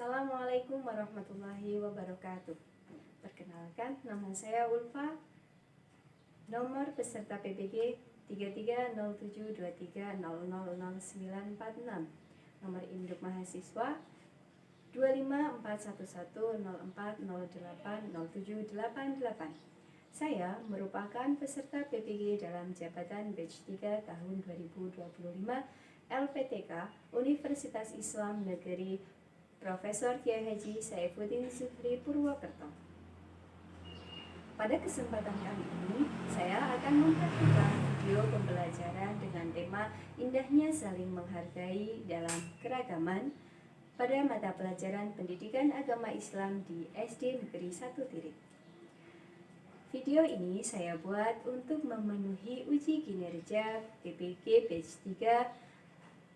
Assalamualaikum warahmatullahi wabarakatuh. Perkenalkan, nama saya Ulfa. Nomor peserta PPG 330723000946. Nomor induk mahasiswa 2541104080788. Saya merupakan peserta PPG dalam jabatan batch 3 tahun 2025 LPTK Universitas Islam Negeri Profesor Kiai Haji Saifuddin Zuhri Purwokerto. Pada kesempatan kali ini, saya akan memperkenalkan video pembelajaran dengan tema indahnya saling menghargai dalam keragaman pada mata pelajaran Pendidikan Agama Islam di SD Negeri 1 Tirik. Video ini saya buat untuk memenuhi uji kinerja PPG batch 3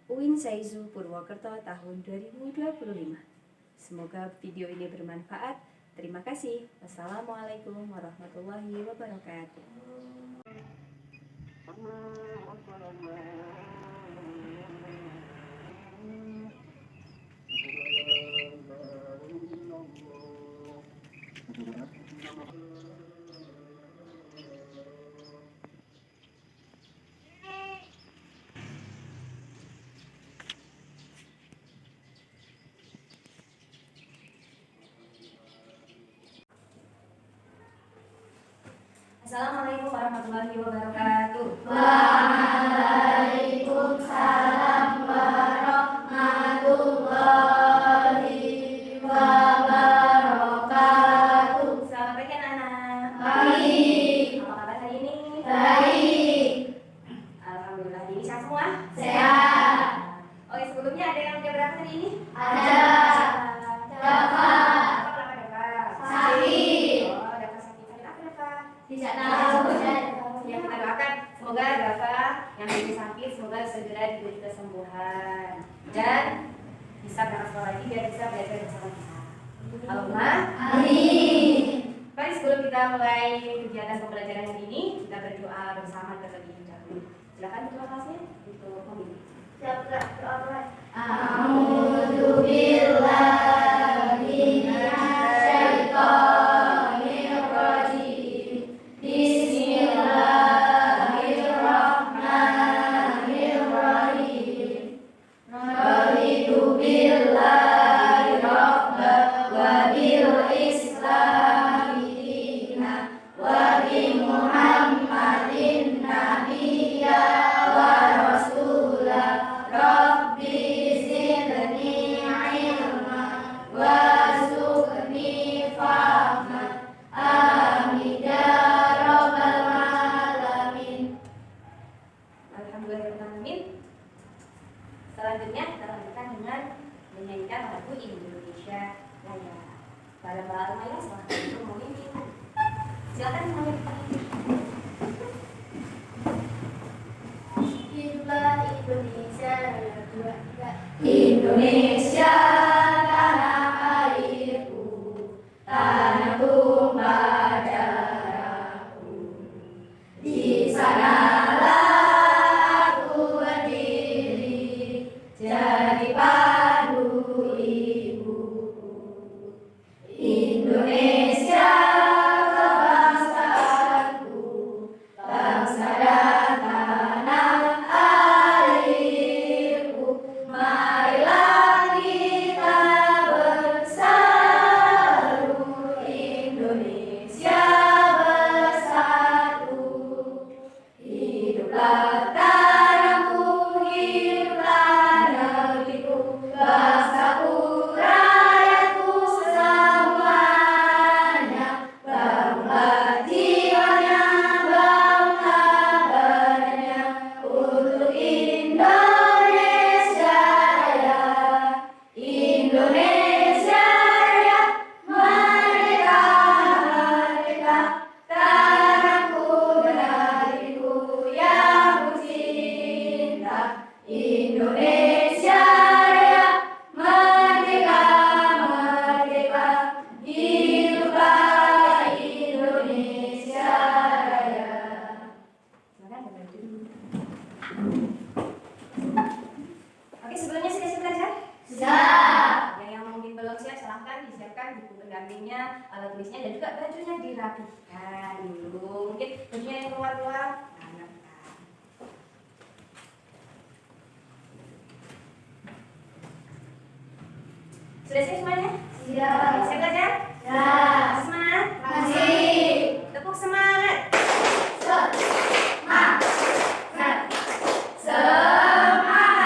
UIN Saizu Purwokerto tahun 2025. Semoga video ini bermanfaat. Terima kasih. Wassalamualaikum warahmatullahi wabarakatuh. Assalamualaikum warahmatullahi wabarakatuh. Waalaikumsalam warahmatullahi wabarakatuh. Selamat pagi anak-anak. Baik. Apa kabar hari ini? Baik. Alhamdulillah, ini sehat semua? Sehat. Oke, sebelumnya ada yang udah berapa hari ini? Ada. Dafa. Apa Dafa? Sakit. Oh, Dafa sakit. Sakit apa Dafa? Tidak tahu. Ya, kita doakan semoga Dafa yang lagi sakit semoga segera diberi kesembuhan dan bisa berangkat sekolah lagi biar bisa belajar bersama kita. Allahumma Amin. Baik, sebelum kita mulai kegiatan pembelajaran hari ini, kita berdoa bersama terlebih dahulu. Silakan ketua kelasnya untuk memilih. Siapa doa? A'udzu billahi minasyaitonir rajim. Bismillahirrahmanirrahim. Raditu billahi rabba wa bil islami dina wa bi Muhammadin nabiyya wa rasula. Rabbi zidni ilma warzuqni fahma. Amin ya rabbal alamin. Alhamdulillahirrahmanirrahim. Selanjutnya kita lanjutkan dengan menyanyikan lagu Indonesia Raya. Pada Mbak Almaya, selamat itu memimpin. Silakan memimpin. Hiduplah Indonesia Raya 2, 3. Indonesia tanah airku, tanah tumpah darahku. Di sanalah aku berdiri, jadi pandu ibuku. Indonesia kebangsaanku, bangsa dan tanah airku. Marilah kita bersatu, Indonesia bersatu. Hiduplah tanahku, hiduplah negeriku, bangsaku, rakyatku semuanya. Bangunlah jiwanya, bangunlah badannya untuk Indonesia Raya. Indonesia Raya, merdeka, merdeka, tanahku dan negeriku yang kucinta. Indonesia Raya, merdeka, merdeka, hiduplah Indonesia Raya. Silakan belajar dulu. Oke, sebelumnya sudah siap belajar? Sudah. Yang mungkin belum alat tulisnya, dan juga bajunya dirapikan dulu. Mungkin bajunya yang keluar-keluar, sudah siap semuanya? Siap. Siap belajar? Siap. Semangat? Masih. Tepuk semangat. Semangat. Semangat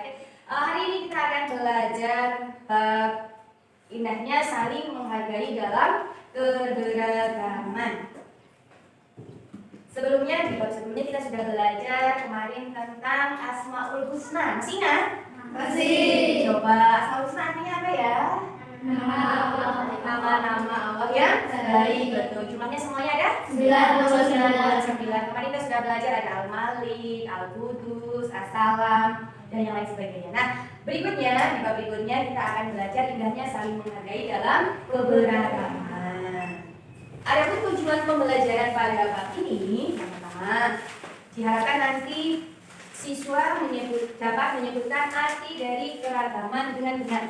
ya. Hari ini kita akan belajar indahnya saling menghargai dalam keberagaman. Sebelumnya, di bab sebelumnya kita sudah belajar kemarin tentang Asmaul Husna. Masih ingat? Masih. Coba Asmaul Husna artinya apa ya? Nama-nama Allah yang baik. Betul. Jumlahnya semuanya ada? 99. Kemarin kita sudah belajar ada Al-Malik, Al-Qudus, As-Salam, dan yang lain sebagainya. Nah, berikutnya, di bab berikutnya kita akan belajar indahnya saling menghargai dalam keberagaman. Adapun tujuan pembelajaran pada bab ini, pertama, diharapkan nanti siswa dapat menyebutkan arti dari keragaman dengan benar.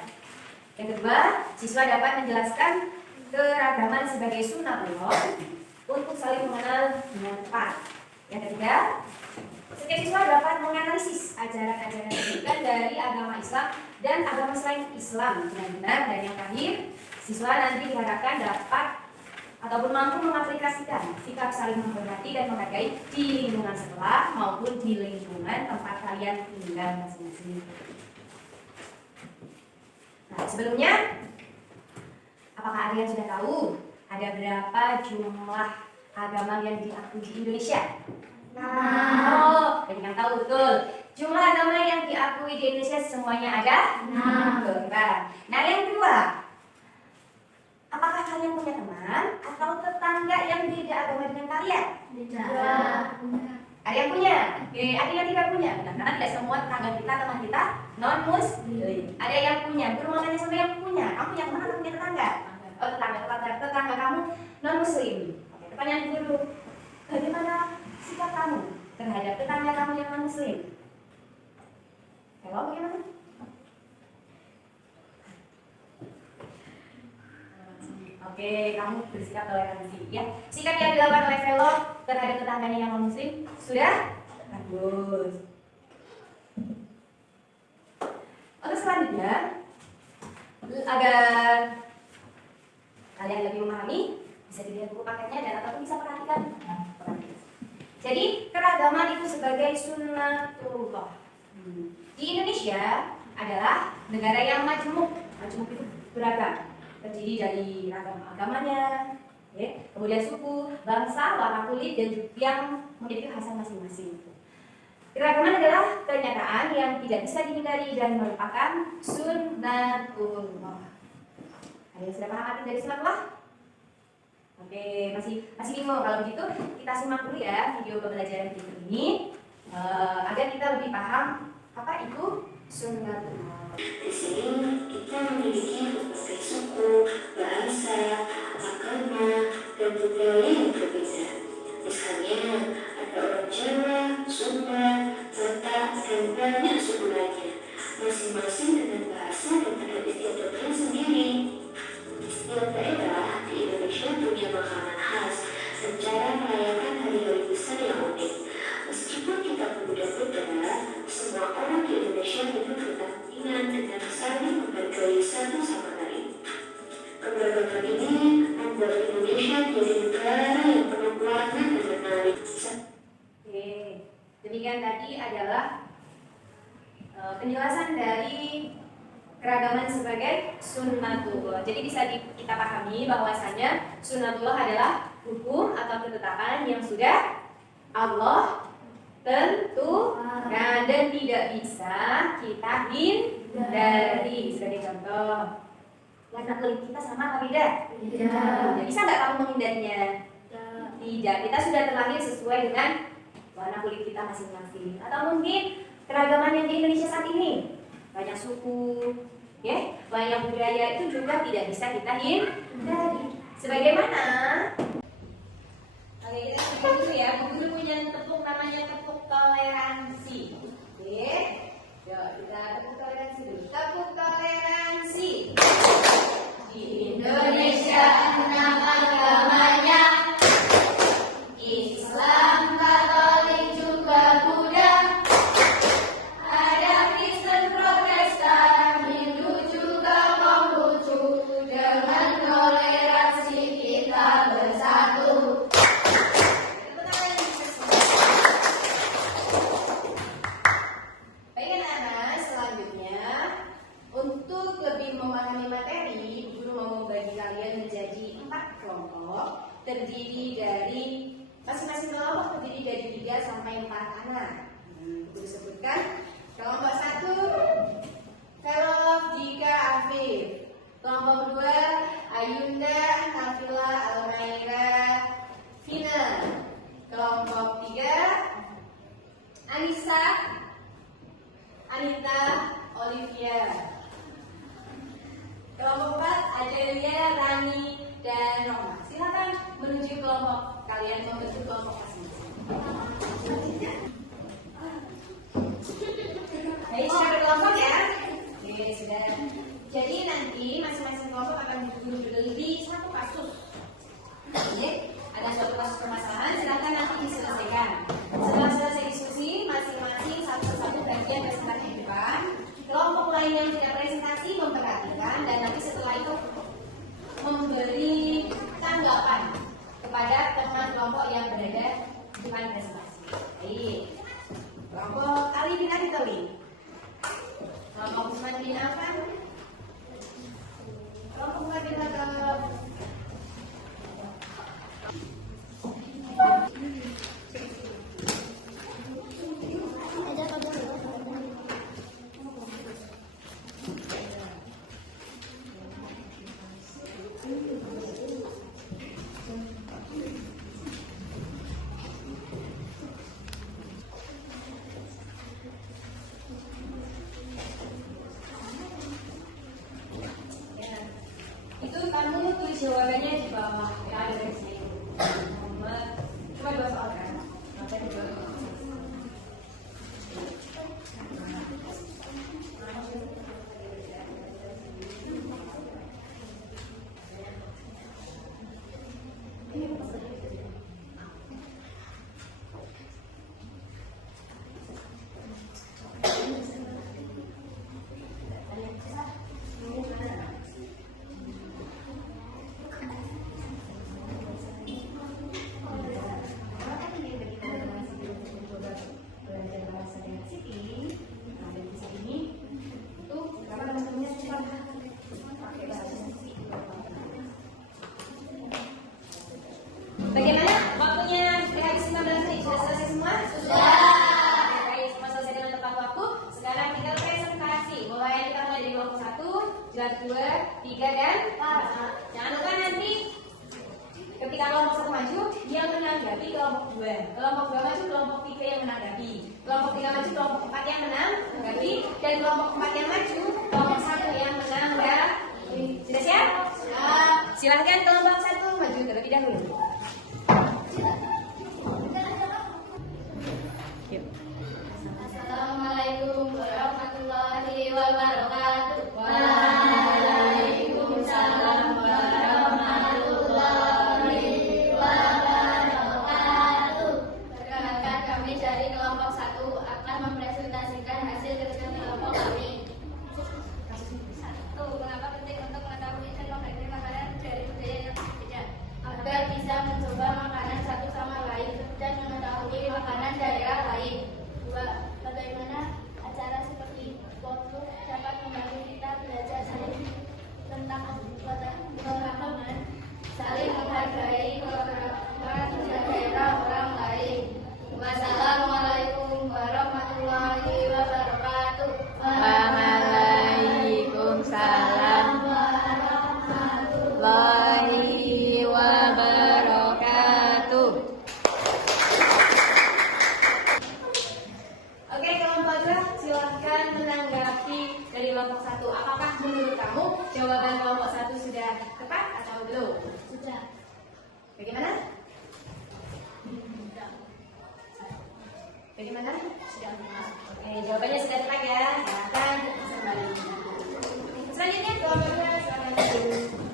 Yang kedua, siswa dapat menjelaskan keragaman sebagai sunnatullah untuk saling mengenal dengan tepat. Yang ketiga, setiap siswa dapat menganalisis ajaran-ajaran pendidikan dari agama Islam dan agama selain Islam dengan benar. Dan yang terakhir, siswa nanti diharapkan dapat ataupun mampu mengaplikasikan sikap saling menghormati dan menghargai di lingkungan sekolah maupun di lingkungan tempat kalian tinggal masing-masing. Nah, sebelumnya, apakah kalian sudah tahu ada berapa jumlah agama yang diakui di Indonesia? Oh, banyak yang tahu, betul. Jumlah agama yang diakui di Indonesia semuanya ada? Nah, yang kedua, apakah kalian punya teman atau tetangga yang beda agama dengan kalian? Ada yang punya? Oke, ada yang tidak punya? Nah, karena tidak semua tetangga kita, teman kita non-muslim. Ada yang punya? Guru mau tanya sama yang punya. Kamu punya teman atau punya tetangga? Oh, tetangga kamu non-muslim. Oke, pertanyaan guru. Bagaimana sikap kamu terhadap tetangga kamu yang non-muslim? Kalau bagaimana? Oke, kamu bersikap toleransi ya. Sikap yang dilakukan oleh Velo terhadap tetangganya yang non-muslim sudah bagus. Untuk selanjutnya, agar kalian lebih memahami, bisa dilihat buku paketnya dan ataupun bisa perhatikan. Jadi keragaman itu sebagai sunnatullah. Di Indonesia adalah negara yang majemuk. Majemuk itu beragam, terdiri dari ragam agamanya, ya, kemudian suku, bangsa, warna kulit, dan juga yang memiliki kekhasan masing-masing. Keragaman adalah kenyataan yang tidak bisa dihindari dan merupakan sunnatullah. Ada yang sudah paham arti dari sunnatullah? Oke, masih bingung? Kalau begitu kita simak dulu ya video pembelajaran kita ini agar kita lebih paham apa itu sunnatullah. Di sini kita memiliki berbagai suku, bahasa, agama, dan budaya yang berbeda. Misalnya, ada orang Jawa, Sunda, Batak, dan banyak suku lainnya, masing-masing dengan bahasa dan adat istiadatnya sendiri. Setiap daerah di Indonesia punya makanan khas dan cara merayakan hari-hari besar yang unik. Meskipun kita berbeda-beda, semua orang di Indonesia hidup berdampingan dengan saling menghargai satu sama lain. Keberagaman ini membuat Indonesia menjadi negara yang penuh warna dan menarik. Oke, demikian tadi adalah penjelasan dari keragaman sebagai sunnatullah. Jadi bisa kita pahami bahwasanya sunnatullah adalah hukum atau ketetapan yang sudah Allah tentukan dan tidak bisa kita hindari. Sebagai contoh, warna kulit kita sama apa beda? Tidak. Bisa nggak kamu menghindarinya? Tidak. Kita sudah terlahir sesuai dengan warna kulit kita masing-masing. Atau mungkin keragaman yang di Indonesia saat ini, banyak suku, ya, banyak budaya, itu juga tidak bisa kita hindari. Sebagaimana, oke, kita coba dulu ya. Bu Guru punya tepuk, namanya tepuk toleransi. Oke, yuk kita tepuk toleransi dulu. Tepuk toleransi di Indonesia. 4 anak. Itu disebutkan. Kelompok 1, Velov, Jika, Afif. Kelompok 2, Ayunda, Nafila, Almaira, Vina. Kelompok 3, Anissa, Anita, Olivia. Kelompok 4, Adelia, Rani, dan Roma. Silakan menuju kelompok kalian, membentuk kelompok masing-masing. Baik, sudah berkelompok ya? Oke, sudah. Jadi nanti masing-masing kelompok akan duduk di satu kasus. Oke, ada suatu kasus permasalahan, silakan nanti diselesaikan. Setelah selesai diskusi, masing-masing satu-satu bagian presentasi di depan. Kelompok lain yang tidak presentasi memperhatikan dan nanti setelah itu memberi tanggapan kepada teman kelompok yang berada di depan presentasi. Baik. Kelompok Ali bin Abi Thalib. Kelompok Usman bin Affan. Kelompok Umar bin Khattab. Kamu tulis jawabannya di bawah ya, ada dari sini. Cuma 2 soal kan? Apa di bawah? Bagaimana? Waktunya sudah habis 15 menit. Sudah selesai semua? Sudah. Baik, semua selesai dengan tepat waktu. Sekarang tinggal presentasi. Kita mulai dari kelompok 1, jelas 2, 3, dan 4. Jangan lupa nanti ketika kelompok 1 maju, yang menanggapi kelompok 2. Kelompok 2 maju, kelompok 3 yang menanggapi. Kelompok 3 maju, kelompok 4 yang menanggapi. Dan kelompok 4 yang maju, kelompok 1 yang menanggapi. Sudah siap? Siap. Silahkan kelompok 1 maju terlebih dahulu. Assalamualaikum warahmatullahi wabarakatuh. Waalaikumsalam warahmatullahi wabarakatuh. Perkenalkan, kami dari kelompok 1 akan mempresentasikan hasil kerja kelompok kami. 1. Mengapa penting untuk mengetahui dan menghargai makanan dari budaya yang berbeda agar bisa mencoba makanan satu sama lain dan mengetahui makanan daerah lain. 2. Bagaimana acara seperti workshop dapat membantu kita belajar tentang keragaman, saling menghargai keragaman daerah orang lain. Wassalamualaikum warahmatullahi wabarakatuh. Waalaikumsalam warahmatullahi wabarakatuh. Oke, kelompok 2 silahkan menanggapi dari kelompok 1. Apakah menurut kamu jawaban kelompok 1 sudah tepat atau belum? Sudah. Bagaimana? Bagaimana? Sudah. Oke, jawabannya sudah tepat ya. Silakan kembali. Selanjutnya kelompok 2 silakan dulu.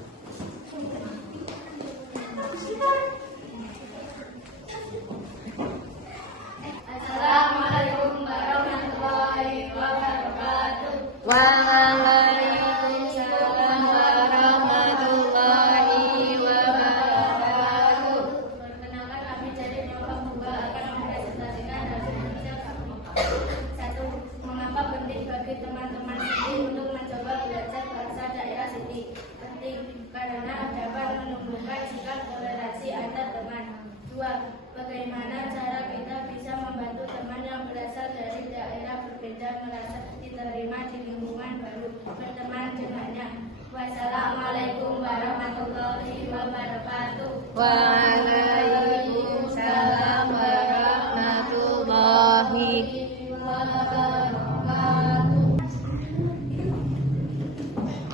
Assalamualaikum warahmatullahi wabarakatuh. Waalaikumsalam warahmatullahi wabarakatuh. Perkenalkan, kami dari kelompok 2 akan mempresentasikan hasil kerja kelompok kami. 1. Mengapa penting bagi teman-teman sendiri untuk mencoba belajar bahasa daerah berbeda merasa diterima di lingkungan baru, berteman dengannya. Wassalamualaikum warahmatullahi wabarakatuh. Waalaikumsalam warahmatullahi wabarakatuh.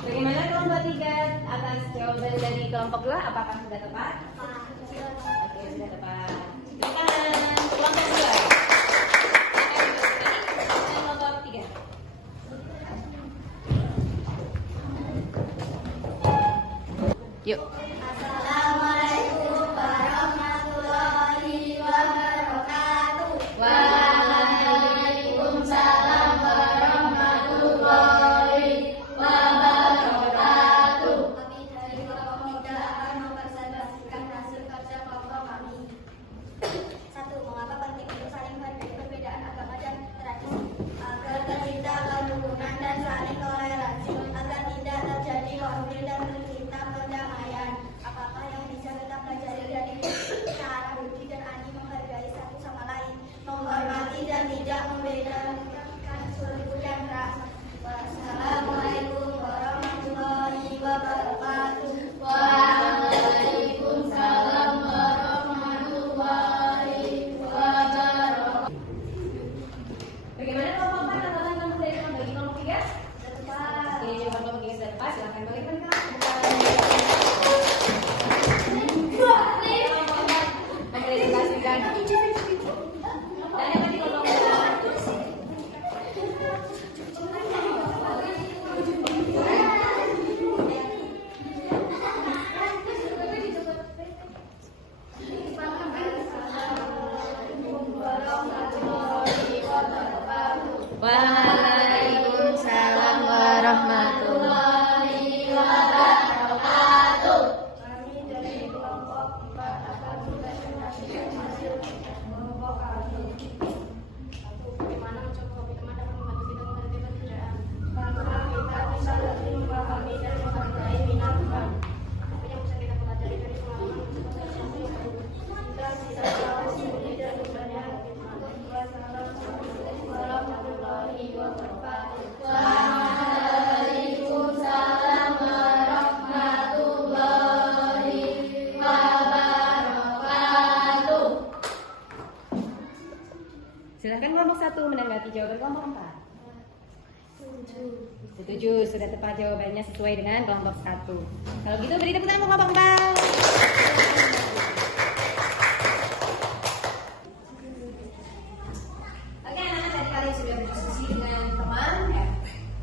Bagaimana kelompok 3 atas jawaban dari kelompok 2? Apakah sudah tepat? Oke, sudah tepat. Silakan kelompok 2. Kelompok 3. Yuk. Assalamualaikum warahmatullahi wabarakatuh. Waalaikumsalam warahmatullahi wabarakatuh. Kami dari kelompok 3 akan mempresentasikan hasil kerja kelompok kami. 1. Mengapa penting untuk saling menghargai perbedaan agama dan tradisi? Agar tercipta kerukunan dan saling toleransi, agar tidak terjadi konflik dan tercipta perdamaian. Apakah yang bisa kita pelajari dari cara Budi dan Ani menghargai satu sama lain, menghormati dan tidak membedakan suku dan ras? Wassalamualaikum warahmatullahi wabarakatuh. Waalaikumsalam warahmatullahi wabarakatuh. Bagaimana kelompok 4 tanggapan kamu dari bagi kelompok 3? Tepat. Oke, jawaban kelompok 3 sudah tepat. Silakan bagaimana kamu? Mempresentasikan. Dan yang tadi kelompok 4. Waalaikumsalam warahmatullahi wabarakatuh. Kami dari kelompok 4 akan mempresentasikan hasil kelompok kami. 1. Bagaimana mencoba hobi teman dapat membantu kita mengerti perbedaan? Karena kita bisa lebih memahami dan menghargai minat teman. Apa yang bisa kita pelajari dari pengalaman mencoba sesuatu yang baru? Kita bisa tahu sendiri dan bebannya teman. Wassalamualaikum warahmatullahi wabarakatuh. Waalaikumsalam warahmatullahi wabarakatuh. Silakan kelompok 1 menanggapi jawaban kelompok 4. Setuju, sudah tepat jawabannya sesuai dengan kelompok 1. Kalau gitu beri tepuk tangan untuk kelompok 4. Oke anak-anak, tadi kalian sudah berdiskusi dengan teman ya.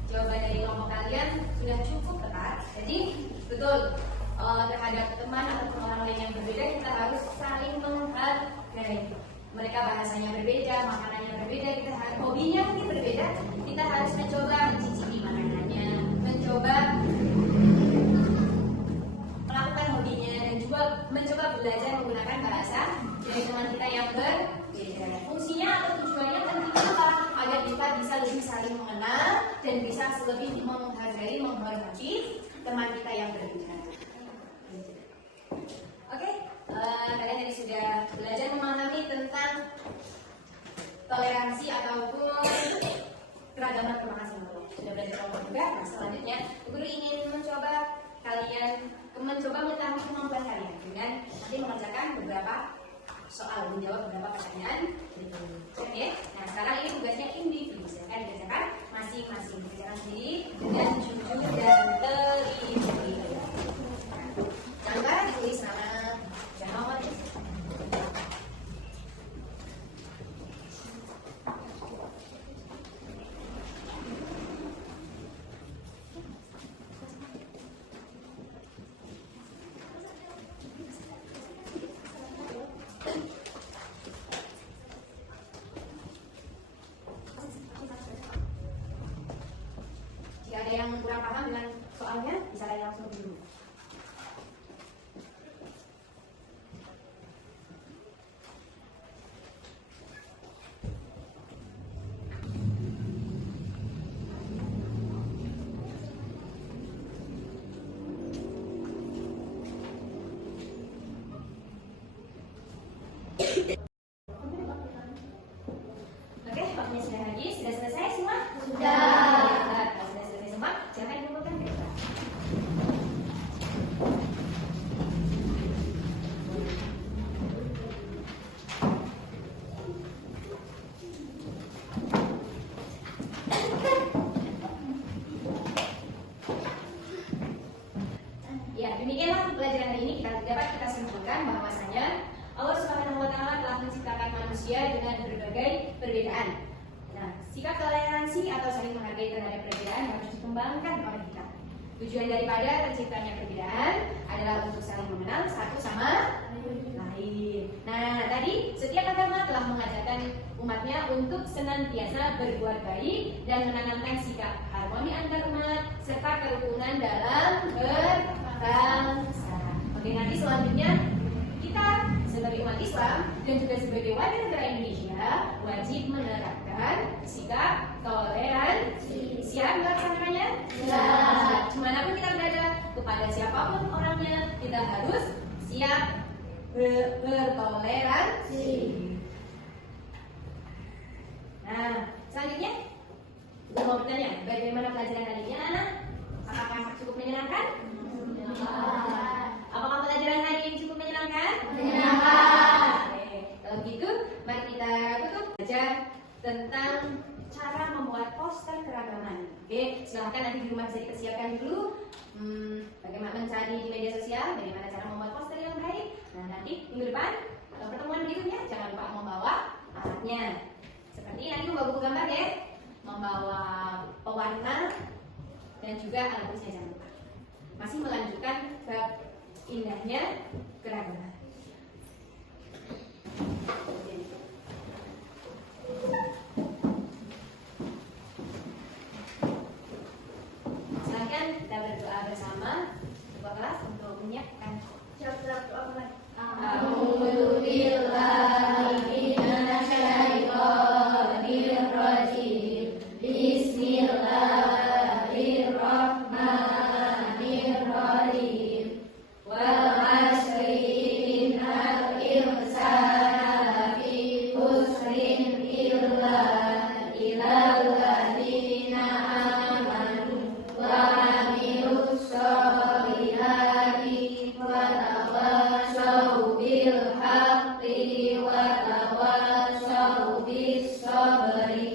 Jawaban dari kelompok kalian sudah cukup tepat. Jadi betul terhadap teman atau orang lain yang berbeda kita harus saling menghargai. Mereka bahasanya berbeda, makanannya berbeda, kita harus hobinya mungkin berbeda. Kita harus mencoba mencicipi makanannya, mencoba melakukan hobinya dan juga mencoba belajar menggunakan bahasa dari teman kita yang berbeda. Fungsinya atau tujuannya tentunya apa? Agar kita bisa lebih saling mengenal dan bisa lebih menghargai, menghormati teman kita yang berbeda. Oke, kalian tadi sudah belajar memahami tentang toleransi ataupun keragaman kemakasih. Sudah belajar kelompok juga. Nah, selanjutnya guru ingin mencoba mengetahui kemampuan kalian dengan nanti mengerjakan beberapa soal, menjawab beberapa pertanyaan berikut. Oke, nah sekarang ini tugasnya individu. Silakan dikerjakan masing-masing. Kerjakan sendiri dengan jujur dan teliti. Jangan lupa ditulis nama dan nomor. Jika ada yang kurang paham dengan soalnya, bisa tanya langsung dulu. Oke, semuanya sudah habis? Sudah selesai semua? Sudah. Kalau sudah selesai semua, silakan dikumpulkan ke depan. Ya, demikianlah pelajaran hari ini dapat kita simpulkan bahwasanya Allah Subhanahu wa taala telah menciptakan manusia dengan berbagai perbedaan. Nah, sikap toleransi atau saling menghargai terhadap perbedaan harus dikembangkan oleh kita. Tujuan daripada terciptanya perbedaan adalah untuk saling mengenal satu sama lain. Nah, tadi setiap agama telah mengajarkan umatnya untuk senantiasa berbuat baik dan menanamkan sikap harmoni antar umat serta kerukunan dalam berbangsa. Oke, nanti selanjutnya kita sebagai umat Islam dan juga sebagai warga negara Indonesia wajib menerapkan sikap toleransi. Siap melaksanakannya? Siap. Dimanapun kita berada, kepada siapapun orangnya, kita harus siap bertoleransi. Nah, selanjutnya kita mau bertanya, bagaimana pelajaran hari ini, anak? Apakah cukup menyenangkan? Apakah pelajaran hari ini cukup menyenangkan? Menyenangkan. Oke, kalau gitu, mari kita tutup belajar tentang cara membuat poster keragaman. Oke, silahkan nanti di rumah bisa dipersiapkan dulu. Bagaimana mencari di media sosial, bagaimana cara membuat poster yang baik. Nah, nanti minggu depan pertemuan berikutnya jangan lupa membawa alatnya. Seperti nanti membawa buku gambar ya, membawa pewarna dan juga alat tulisnya jangan lupa. Masih melanjutkan bab indahnya keragaman. Silakan kita berdoa bersama ketua kelas untuk menyiapkan. A'udzu billahi minasyaitonir rajim. Bismillahirrahmanirrahim. Wal 'asri innal insana lafi khusrin illa alladzina amanu wa 'amilus sholihati wa tawassaw bil haqqi wa tawassaw bis sabri.